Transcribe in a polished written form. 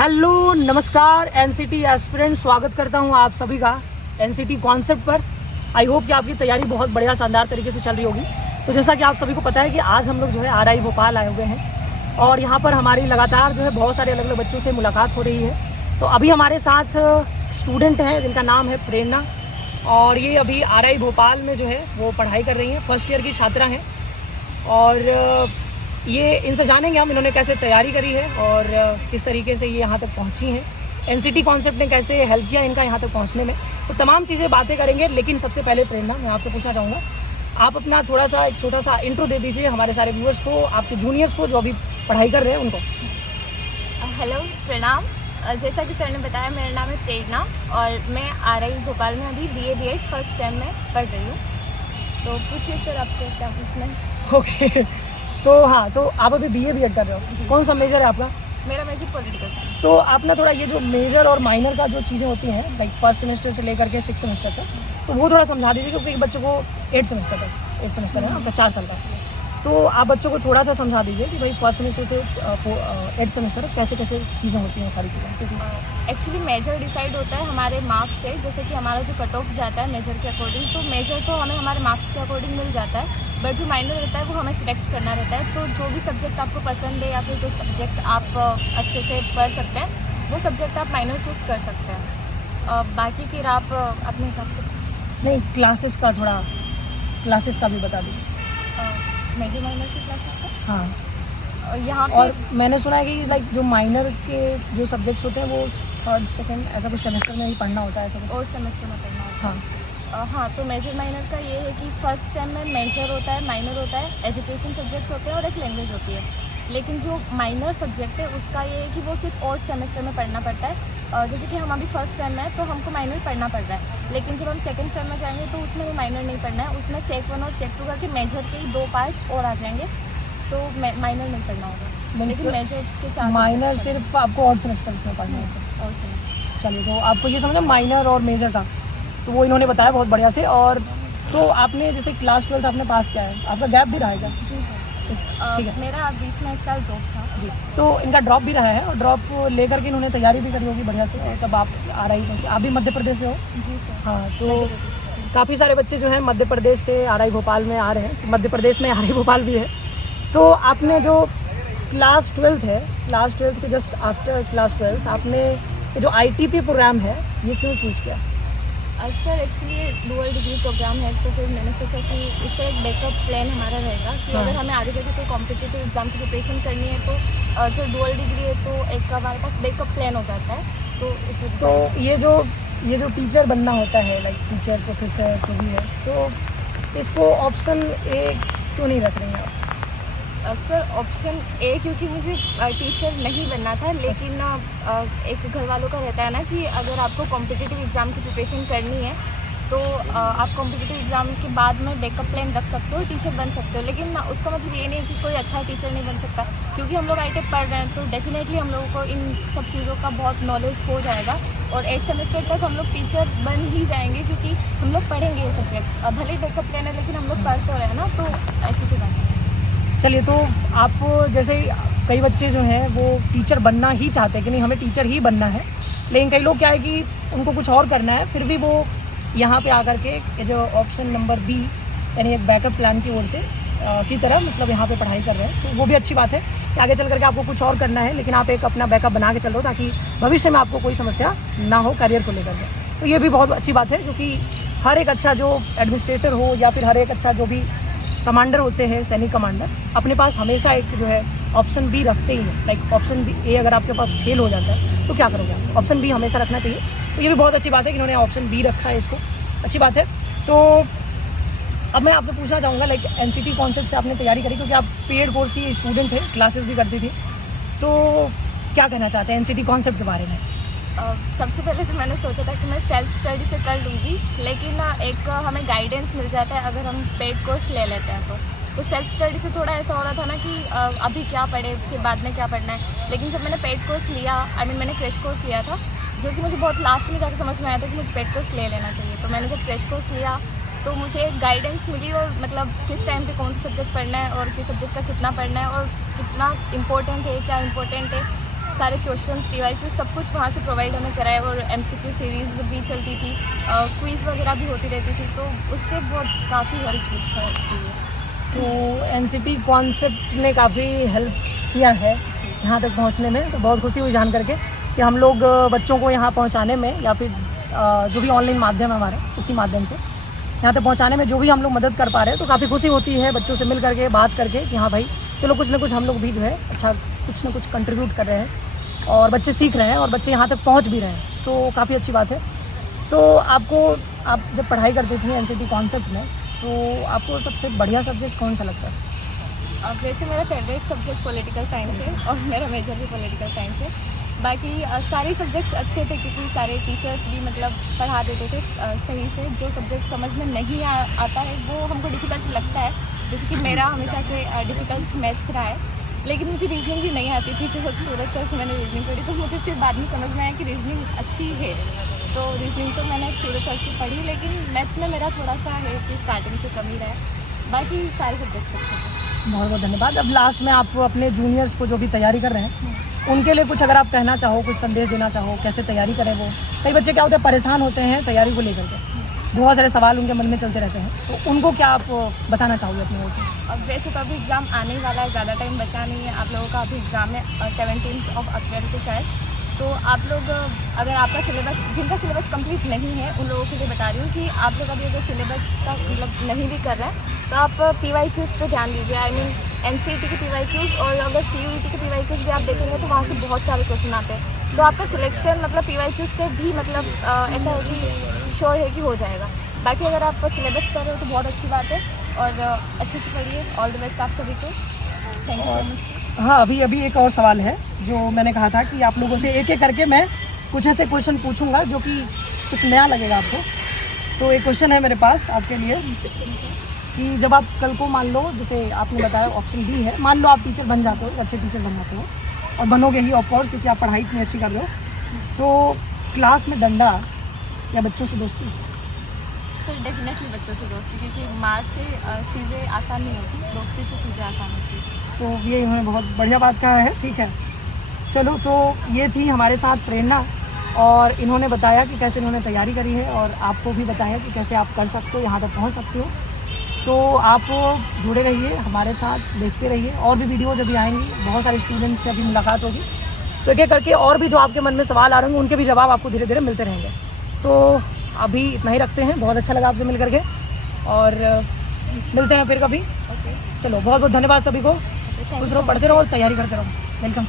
Hello नमस्कार NCT aspirant, स्वागत करता हूं आप सभी का एनसीटी कॉन्सेप्ट पर। आई होप कि आपकी तैयारी बहुत बढ़िया शानदार तरीके से चल रही होगी। तो जैसा कि आप सभी को पता है कि आज हम लोग जो है आरआई भोपाल आए हुए हैं और यहां पर हमारी लगातार जो है बहुत सारे अलग अलग बच्चों से मुलाकात हो रही है। तो अभी हमारे साथ स्टूडेंट हैं जिनका नाम है प्रेरणा और ये अभी आरआई भोपाल में जो है वो पढ़ाई कर रही हैं, फर्स्ट ईयर की छात्रा हैं। और ये इनसे जानेंगे हम इन्होंने कैसे तैयारी करी है और किस तरीके से ये यहाँ तक पहुँची हैं, एनसीटी कॉन्सेप्ट ने कैसे हेल्प किया इनका यहाँ तक पहुँचने में। तो तमाम चीज़ें बातें करेंगे। लेकिन सबसे पहले प्रेरणा, मैं आपसे पूछना चाहूँगा, आप अपना थोड़ा सा एक छोटा सा इंट्रो दे दीजिए हमारे सारे व्यूअर्स को, आपके जूनियर्स को जो अभी पढ़ाई कर रहे हैं उनको। हेलो, प्रणाम। जैसा कि सर ने बताया, मेरा नाम है प्रेरणा और मैं आरआई भोपाल में अभी BA B.Ed फर्स्ट सेम में पढ़ रही हूँ। तो पूछिए सर, आपको क्या पूछना है? ओके तो हाँ, तो आप अभी BA B.Ed कर रहे हो, कौन सा मेजर है आपका? मेरा मेजर पॉलिटिकल साइंस। तो आप ना थोड़ा ये जो मेजर और माइनर का जो चीज़ें होती हैं, लाइक फर्स्ट सेमेस्टर से लेकर के 6 सेमेस्टर तक, तो वो थोड़ा समझा दीजिए क्योंकि बच्चे को 8 सेमेस्टर है आपका 4 साल का। तो आप बच्चों को थोड़ा सा समझा दीजिए कि भाई फर्स्ट सेमेस्टर से 8 सेमेस्टर तक कैसे कैसे चीज़ें होती हैं, सारी चीज़ें। एक्चुअली मेजर डिसाइड होता है हमारे मार्क्स से, जैसे कि हमारा जो कट ऑफ जाता है मेजर के अकॉर्डिंग, तो मेजर तो हमें हमारे मार्क्स के अकॉर्डिंग मिल जाता है, बट जो माइनर रहता है वो हमें सिलेक्ट करना रहता है। तो जो भी सब्जेक्ट आपको पसंद है या फिर जो सब्जेक्ट आप अच्छे से पढ़ सकते हैं वो सब्जेक्ट आप माइनर चूज़ कर सकते हैं। बाकी फिर आप अपने हिसाब से। नहीं, क्लासेस का भी बता दीजिए। मेजर माइनर की क्लासेस का हाँ, यहाँ पे। और मैंने सुना है कि लाइक जो माइनर के जो सब्जेक्ट्स होते हैं वो थर्ड सेकंड ऐसा कुछ सेमेस्टर में ही पढ़ना होता है, ऐसा कुछ? और सेमेस्टर में पढ़ना होता है। हाँ हाँ, तो मेजर माइनर का ये है कि फर्स्ट सेम में मेजर होता है, माइनर होता है, एजुकेशन सब्जेक्ट्स होते हैं और एक लैंग्वेज होती है। लेकिन जो माइनर सब्जेक्ट है उसका ये है कि वो सिर्फ और सेमेस्टर में पढ़ना पड़ता है। जैसे कि हम अभी फर्स्ट सेम में है तो हमको माइनर पढ़ना पड़ रहा है, लेकिन जब हम सेकंड सेम में जाएंगे तो उसमें वो माइनर नहीं पढ़ना है, उसमें सेक 1 और सेक 2 करके मेजर के ही 2 पार्ट और आ जाएंगे, तो माइनर नहीं पढ़ना होगा। लेकिन मेजर के 4 माइनर सिर्फ आपको और सेमेस्टर में पढ़ना होगा। और सेमेस्टर। चलिए, तो आपको ये समझा माइनर और मेजर का, तो वो इन्होंने बताया बहुत बढ़िया से। और तो आपने जैसे क्लास 12 आपने पास किया है, आपका गैप भी रहेगा? जी सर, ठीक है। मेरा बीच में 1 साल ड्रॉप था जी, तो इनका ड्रॉप भी रहा है और ड्रॉप लेकर के इन्होंने तैयारी भी करी होगी बढ़िया से, और तब आप आरआई पहुंचे। आप भी मध्य प्रदेश से हो? जी सर। हाँ, तो काफ़ी सारे बच्चे जो हैं मध्य प्रदेश से आरआई भोपाल में आ रहे हैं, मध्य प्रदेश में आरआई भोपाल भी है। तो आपने जो क्लास 12 है, क्लास 12 के जस्ट आफ्टर क्लास 12 आपने ये जो ITP प्रोग्राम है ये क्यों चूज़ किया? Sir, actually dual degree programme है, तो फिर मैंने सोचा कि इससे एक बैकअप प्लान हमारा रहेगा कि अगर हमें आगे जाके कोई कॉम्पिटिटिव एग्जाम की प्रिपरेशन करनी है तो जो डुअल डिग्री है तो एक हमारे पास बैकअप प्लान हो जाता है। तो इस वजह से तो ये जो टीचर बनना होता है, लाइक टीचर प्रोफेसर जो भी है, तो इसको ऑप्शन ए क्यों नहीं रख रहे हैं आप? सर, ऑप्शन ए क्योंकि मुझे टीचर नहीं बनना था, लेकिन एक घर वालों का रहता है ना कि अगर आपको कॉम्पिटिटिव एग्ज़ाम की प्रिपरेशन करनी है तो आप कॉम्पिटिटिव एग्ज़ाम के बाद में बैकअप प्लान रख सकते हो, टीचर बन सकते हो। लेकिन उसका मतलब ये नहीं कि कोई अच्छा टीचर नहीं बन सकता, क्योंकि हम लोग ITP पढ़ रहे हैं तो डेफिनेटली हम लोगों को इन सब चीज़ों का बहुत नॉलेज हो जाएगा और 8 सेमेस्टर तक हम लोग टीचर बन ही जाएंगे, क्योंकि हम लोग पढ़ेंगे ये सब्जेक्ट्स। भले ही बैकअप प्लान है लेकिन हम लोग पढ़ तो रहे हैं ना, तो ऐसी की बात है। चलिए, तो आप जैसे कई बच्चे जो हैं वो टीचर बनना ही चाहते हैं कि नहीं हमें टीचर ही बनना है, लेकिन कई लोग क्या है कि उनको कुछ और करना है, फिर भी वो यहाँ पे आकर के ये जो ऑप्शन नंबर B यानी एक बैकअप प्लान की ओर से की तरह मतलब यहाँ पे पढ़ाई कर रहे हैं। तो वो भी अच्छी बात है कि आगे चल करके आपको कुछ और करना है, लेकिन आप एक अपना बैकअप बना के चल रहे हो ताकि भविष्य में आपको कोई समस्या ना हो करियर को लेकर के। तो ये भी बहुत अच्छी बात है, क्योंकि हर एक अच्छा जो एडमिनिस्ट्रेटर हो या फिर हर एक अच्छा जो भी कमांडर होते हैं, सैनिक कमांडर, अपने पास हमेशा एक जो है ऑप्शन B रखते ही हैं। लाइक ऑप्शन A अगर आपके पास फेल हो जाता है तो क्या करोगे आप? ऑप्शन B हमेशा रखना चाहिए। तो ये भी बहुत अच्छी बात है कि इन्होंने ऑप्शन B रखा है, इसको अच्छी बात है। तो अब मैं आपसे पूछना चाहूँगा, लाइक एनसीटी कॉन्सेप्ट से आपने तैयारी करी क्योंकि आप पेड कोर्स की स्टूडेंट थे, क्लासेस भी करती थी, तो क्या कहना चाहते हैं एनसीटी कॉन्सेप्ट के बारे में? सबसे पहले तो मैंने सोचा था कि मैं सेल्फ स्टडी से कर लूँगी, लेकिन एक हमें गाइडेंस मिल जाता है अगर हम पेड कोर्स ले लेते हैं तो सेल्फ स्टडी से थोड़ा ऐसा हो रहा था ना कि अभी क्या पढ़े फिर बाद में क्या पढ़ना है। लेकिन जब मैंने पेड कोर्स लिया, मैंने क्रैश कोर्स लिया था, जो कि मुझे बहुत लास्ट में जाकर समझ में आया था कि मुझे पेड कोर्स ले लेना चाहिए। तो मैंने जब क्रैश कोर्स लिया तो मुझे एक गाइडेंस मिली, और मतलब किस टाइम पे कौन सा सब्जेक्ट पढ़ना है और किस सब्जेक्ट का कितना पढ़ना है और कितना इम्पोर्टेंट है, क्या इम्पोर्टेंट है, सारे क्वेश्चंस PYQ सब कुछ वहाँ से प्रोवाइड हमें कराए, और MCQ सीरीज़ भी चलती थी, क्विज़ वगैरह भी होती रहती थी, तो उससे बहुत काफ़ी हेल्प हुई है। तो NCT कॉन्सेप्ट ने काफ़ी हेल्प किया है यहाँ तक पहुँचने में, तो बहुत खुशी हुई जान करके कि हम लोग बच्चों को यहाँ पहुँचाने में, या फिर जो भी ऑनलाइन माध्यम है हमारे, उसी माध्यम से यहाँ तक पहुँचाने में जो भी हम लोग मदद कर पा रहे हैं, तो काफ़ी खुशी होती है बच्चों से मिल करके, बात करके कि हाँ भाई चलो कुछ ना कुछ हम लोग भी जो है अच्छा कुछ ना कुछ कंट्रीब्यूट कर रहे हैं, और बच्चे सीख रहे हैं और बच्चे यहाँ तक पहुँच भी रहे हैं, तो काफ़ी अच्छी बात है। तो आप जब पढ़ाई करते थे NCT कॉन्सेप्ट में, तो आपको सबसे बढ़िया सब्जेक्ट कौन सा लगता है? वैसे मेरा फेवरेट सब्जेक्ट पॉलिटिकल साइंस है, और मेरा मेजर भी पॉलिटिकल साइंस है। बाकी सारे सब्जेक्ट्स अच्छे थे, क्योंकि सारे टीचर्स भी मतलब पढ़ा देते थे सही से। जो सब्जेक्ट समझ में नहीं आता है वो हमको डिफ़िकल्ट लगता है, जैसे कि मेरा हमेशा से डिफ़िकल्ट मैथ्स रहा है, लेकिन मुझे रीजनिंग भी नहीं आती थी। जो सूरज सर से मैंने रीजनिंग पढ़ी, तो मुझे फिर बाद में समझ में आया कि रीजनिंग अच्छी है, तो रीजनिंग तो मैंने सूरज सर से पढ़ी। लेकिन मैथ्स में मेरा थोड़ा सा है कि स्टार्टिंग से कमी रहा है, बाकी सारे सब्जेक्ट्स अच्छे थे। बहुत बहुत धन्यवाद। अब लास्ट में आप अपने जूनियर्स को जो भी तैयारी कर रहे हैं, उनके लिए कुछ अगर आप कहना चाहो, कुछ संदेश देना चाहो, कैसे तैयारी करें वो। कई बच्चे क्या होते हैं, परेशान होते हैं तैयारी को लेकर के, बहुत सारे सवाल उनके मन में चलते रहते हैं, तो उनको क्या आप बताना चाहोगे अपनी ओर से? अब वैसे तो अभी एग्ज़ाम आने ही वाला है, ज़्यादा टाइम बचा नहीं है। आप लोगों का अभी एग्ज़ाम है 17 अप्रैल को शायद। तो आप लोग अगर आपका सिलेबस, जिनका सिलेबस कंप्लीट नहीं है, उन लोगों के लिए बता रही हूँ कि आप लोग अभी अगर सिलेबस का मतलब नहीं भी कर रहे हैं, तो आप PYQs पे ध्यान दीजिए। आई मीन NCET के PYQs, और अगर CUET के PYQs भी आप देखेंगे तो वहाँ से बहुत सारे क्वेश्चन आते हैं। तो आपका सिलेक्शन मतलब PYQs से भी मतलब ऐसा है कि श्योर है कि हो जाएगा। बाकी अगर आप सिलेबस कर रहे हो तो बहुत अच्छी बात है, और अच्छे से पढ़िए। ऑल द बेस्ट आप सभी को। Thank you so much. हाँ, अभी एक और सवाल है जो मैंने कहा था कि आप लोगों से एक एक करके मैं कुछ ऐसे क्वेश्चन पूछूंगा जो कि कुछ नया लगेगा आपको। तो एक क्वेश्चन है मेरे पास आपके लिए कि जब आप कल को मान लो, जैसे आपने बताया ऑप्शन B है, मान लो आप टीचर बन जाते हो, अच्छे टीचर बन जाते हो, और बनोगे ही ऑफकोर्स, क्योंकि आप पढ़ाई इतनी अच्छी कर रहे हो, तो क्लास में डंडा या बच्चों से दोस्ती? सर डेफिनेटली बच्चों से दोस्ती, क्योंकि मार से चीज़ें आसान नहीं होती, दोस्ती से चीज़ें आसान होती हैं। तो ये इन्होंने बहुत बढ़िया बात कहा है। ठीक है, चलो, तो ये थी हमारे साथ प्रेरणा, और इन्होंने बताया कि कैसे इन्होंने तैयारी करी है, और आपको भी बताया कि कैसे आप कर सकते हो, यहाँ तक पहुँच सकते हो। तो आप जुड़े रहिए हमारे साथ, देखते रहिए, और भी वीडियो जब भी आएंगी, बहुत सारे स्टूडेंट्स से अभी मुलाकात होगी, तो एक एक करके और भी जो आपके मन में सवाल आ रहे होंगे उनके भी जवाब आपको धीरे धीरे मिलते रहेंगे। तो अभी इतना ही रखते हैं, बहुत अच्छा लगा आपसे मिल करके, और मिलते हैं फिर कभी। चलो, बहुत बहुत धन्यवाद सभी को। खुश रहो, पढ़ते रहो और तैयारी करते रहो। वेलकम।